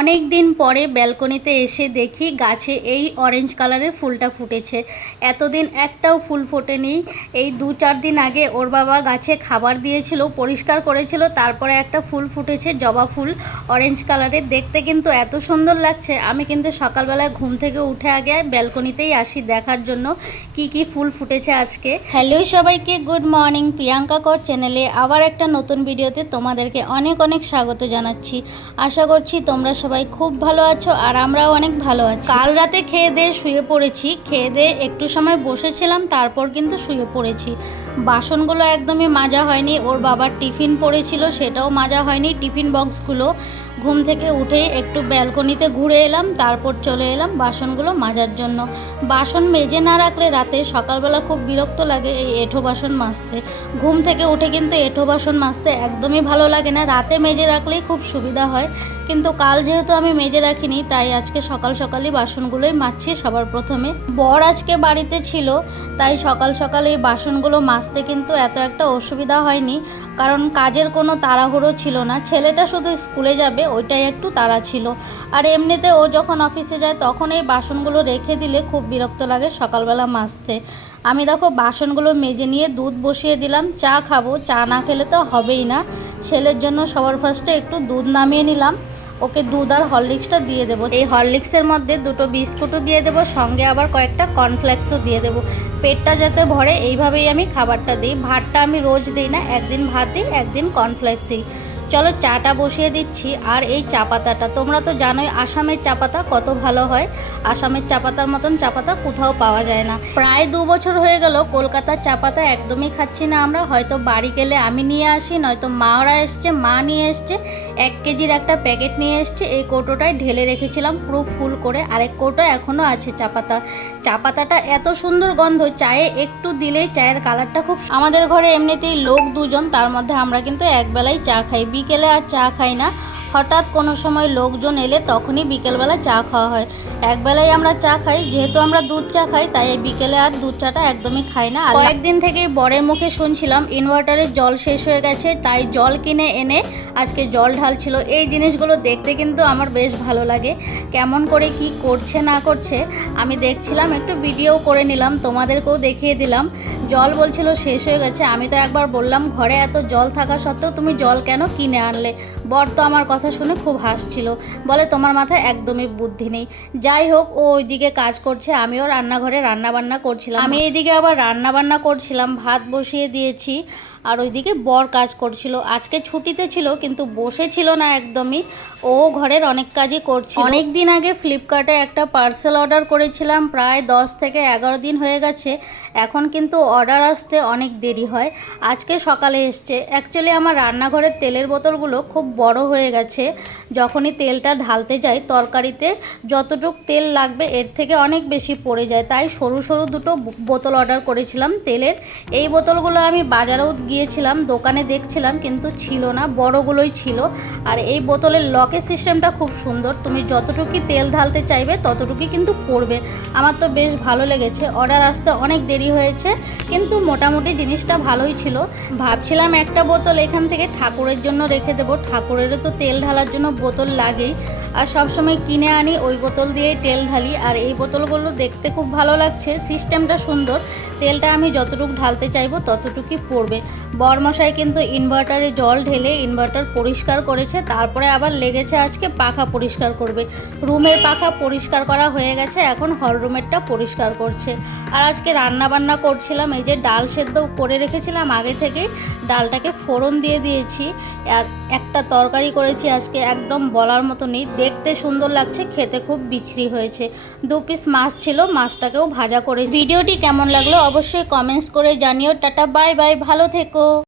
অনেক দিন পরে ব্যালকনিতে এসে দেখি গাছে এই অরেঞ্জ কালারের ফুলটা ফুটেছে। এতদিন একটাও ফুল ফোটেনি। এই 2-4 দিন আগে ওর বাবা গাছে খাবার দিয়েছিল, পরিষ্কার করেছিল, তারপরে একটা ফুল ফুটেছে, জবা ফুল অরেঞ্জ কালারের। দেখতে কিন্তু এত সুন্দর লাগছে। আমি কিন্তু সকালবেলায় ঘুম থেকে উঠে আগে ব্যালকনিতেই আসি দেখার জন্য কি কি ফুল ফুটেছে আজকে। হ্যালো সবাইকে, গুড মর্নিং। প্রিয়াঙ্কা কর চ্যানেলে আবার একটা নতুন ভিডিওতে তোমাদেরকে অনেক অনেক স্বাগত জানাচ্ছি। আশা করছি তোমরা সবাই খুব ভালো আছো আর আমরাও অনেক ভালো আছি। কাল রাতে খেয়ে দিয়ে শুয়ে পড়েছি। খেয়ে দিয়ে একটু সময় বসেছিলাম, তারপর কিন্তু শুয়ে পড়েছি। বাসনগুলো একদমই মাজা হয়নি। ওর বাবার টিফিন পড়েছিল, সেটাও মাজা হয়নি। টিফিন বক্সগুলো ঘুম থেকে উঠে একটু ব্যালকনিতে ঘুরে এলাম, তারপর চলে এলাম বাসনগুলো মাজার জন্য। বাসন মেজে না রাখলে রাতে সকালবেলা খুব বিরক্ত লাগে এই এঁঠো বাসন মাজতে। ঘুম থেকে উঠে কিন্তু এঁঠো বাসন মাজতে একদমই ভালো লাগে না। রাতে মেজে রাখলেই খুব সুবিধা হয়, কিন্তু কাল যেহেতু আমি মেজে রাখিনি, তাই আজকে সকাল সকালই বাসনগুলোই মাজছি সবার প্রথমে। বর আজকে বাড়িতে ছিল, তাই সকাল সকাল এই বাসনগুলো মাজতে কিন্তু এত একটা অসুবিধা হয়নি, কারণ কাজের কোনো তাড়াহুড়ো ছিল না। ছেলেটা শুধু স্কুলে যাবে, ওইটাই একটু তাড়া ছিল। আর এমনিতে ও যখন অফিসে যায় তখন এই বাসনগুলো রেখে দিলে খুব বিরক্ত লাগে সকালবেলা মাজতে। আমি দেখো বাসনগুলো মেজে নিয়ে দুধ বসিয়ে দিলাম। চা খাবো, চা না খেলে তো হবেই না। ছেলের জন্য সবার ফার্স্টে একটু দুধ নামিয়ে নিলাম। ওকে দুধ আর হরলিক্সটা দিয়ে দেবো। এই হরলিক্সের মধ্যে 2টো বিস্কুটও দিয়ে দেবো, সঙ্গে আবার কয়েকটা কর্নফ্লেক্সও দিয়ে দেবো। পেটটা যাতে ভরে এইভাবেই আমি খাবারটা দিই। ভাতটা আমি রোজ দিই না, একদিন ভাত দিই, একদিন কর্নফ্লেক্স দিই। চলো চাটা বসিয়ে দিচ্ছি। আর এই চা পাতাটা তোমরা তো জানোই আসামের চা পাতা কত ভালো হয়। আসামের চা পাতার মতন চা পাতা কোথাও পাওয়া যায় না। প্রায় 2 বছর হয়ে গেল কলকাতার চা পাতা একদমই খাচ্ছি না আমরা। হয়তো বাড়ি গেলে আমি নিয়ে আসি, নয়তো মাওরা এসছে, মা নিয়ে এসছে 1 কেজির একটা প্যাকেট নিয়ে এসছে। এই কৌটোটায় ঢেলে রেখেছিলাম পুরো ফুল করে। আরেক কৌটো এখনও আছে চা পাতা। চা পাতাটা এত সুন্দর গন্ধ, চায়ে একটু দিলেই চায়ের কালারটা খুব। আমাদের ঘরে এমনিতেই লোক 2 জন, তার মধ্যে আমরা কিন্তু একবেলাই চা খাই, বিকেলে আর চা খাই না। হঠাৎ কোনো সময় লোকজন এলে তখনই বিকেলবেলা চা খাওয়া হয়। একবেলাই আমরা চা খাই। যেহেতু আমরা দুধ চা খাই, তাই বিকেলে আর দুধ চাটা একদমই খাই না। আর কয়েকদিন থেকেই বরের মুখে শুনছিলাম ইনভার্টারের জল শেষ হয়ে গেছে, তাই জল কিনে এনে আজকে জল ঢালছিল। এই জিনিসগুলো দেখতে কিন্তু আমার বেশ ভালো লাগে। কেমন করে কি করছে না করছে আমি দেখছিলাম, একটু ভিডিও করে নিলাম, তোমাদেরকেও দেখিয়ে দিলাম। জল বলছিল শেষ হয়ে গেছে। আমি তো একবার বললাম ঘরে এত জল থাকা সত্ত্বেও তুমি জল কেন কিনে আনলে। বর তো আমার কথা শুনে খুব হাসছিল, বলে তোমার মাথায় একদমই বুদ্ধি নেই। যাই হোক, ও ওইদিকে কাজ করছে, আমিও রান্নাঘরে রান্নাবান্না করছিলাম। আমি এইদিকে আবার রান্নাবান্না করছিলাম, ভাত বসিয়ে দিয়েছি। আর ওইদিকে বর কাজ করছিল। আজকে ছুটিতে ছিল, কিন্তু বসেছিল না একদমই। ও ঘরের অনেক কাজই করছিল। অনেক দিন আগে ফ্লিপকার্টে একটা পার্সেল অর্ডার করেছিলাম, প্রায় 10 থেকে 11 দিন হয়ে গেছে। এখন কিন্তু অর্ডার আসতে অনেক দেরি হয়। আজকে সকালে এসছে। অ্যাকচুয়ালি আমার রান্নাঘরের তেলের বোতলগুলো খুব বড় হয়ে গেছে। যখনই তেলটা ঢালতে যাই তরকারিতে, যতটুক তেল লাগবে এর থেকে অনেক বেশি পড়ে যায়, তাই সরু সরু 2টো বোতল অর্ডার করেছিলাম তেলের। এই বোতলগুলো আমি বাজারেও গিয়েছিলাম, দোকানে দেখছিলাম, কিন্তু ছিল না, বড়গুলোই ছিল। আর এই বোতলের লকের সিস্টেমটা খুব সুন্দর, তুমি যতটুকুই তেল ঢালতে চাইবে ততটুকুই কিন্তু পড়বে। আমার তো বেশ ভালো লেগেছে। অর্ডার আসতে অনেক দেরি হয়েছে, কিন্তু মোটামুটি জিনিসটা ভালোই ছিল। ভাবছিলাম একটা বোতল এখান থেকে ঠাকুরের জন্য রেখে দেবো, ঠাকুরেরও তো তেল ঢালার জন্য বোতল লাগেই। আর সবসময় কিনে আনি, ওই বোতল দিয়েই তেল ঢালি। আর এই বোতলগুলো দেখতে খুব ভালো লাগছে, সিস্টেমটা সুন্দর। তেলটা আমি যতটুকু ঢালতে চাইবো ততটুকুই পড়বে। বরমশাই কিন্তু ইনভার্টারে জল ঢেলে ইনভার্টার পরিষ্কার করেছে, তারপরে আবার লেগেছে আজকে পাখা পরিষ্কার করবে। রুমের পাখা পরিষ্কার করা হয়ে গেছে, এখন হল রুমেরটা পরিষ্কার করছে। আর আজকে রান্না বান্না করছিলাম, এই যে ডাল সেদ্ধ করে রেখেছিলাম আগে থেকে, ডালটাকে ফোড়ন দিয়ে দিয়েছি। আর একটা তরকারি করেছি আজকে, একদম বলার মতো নেই, দেখতে সুন্দর লাগছে, খেতে খুব বিচ্ছিরি হয়েছে। 2 পিস মাছ ছিল, মাছটাকেও ভাজা করেছি। ভিডিওটি কেমন লাগলো অবশ্যই কমেন্টস করে জানিও। টাটা, বাই বাই, ভালো থেকো।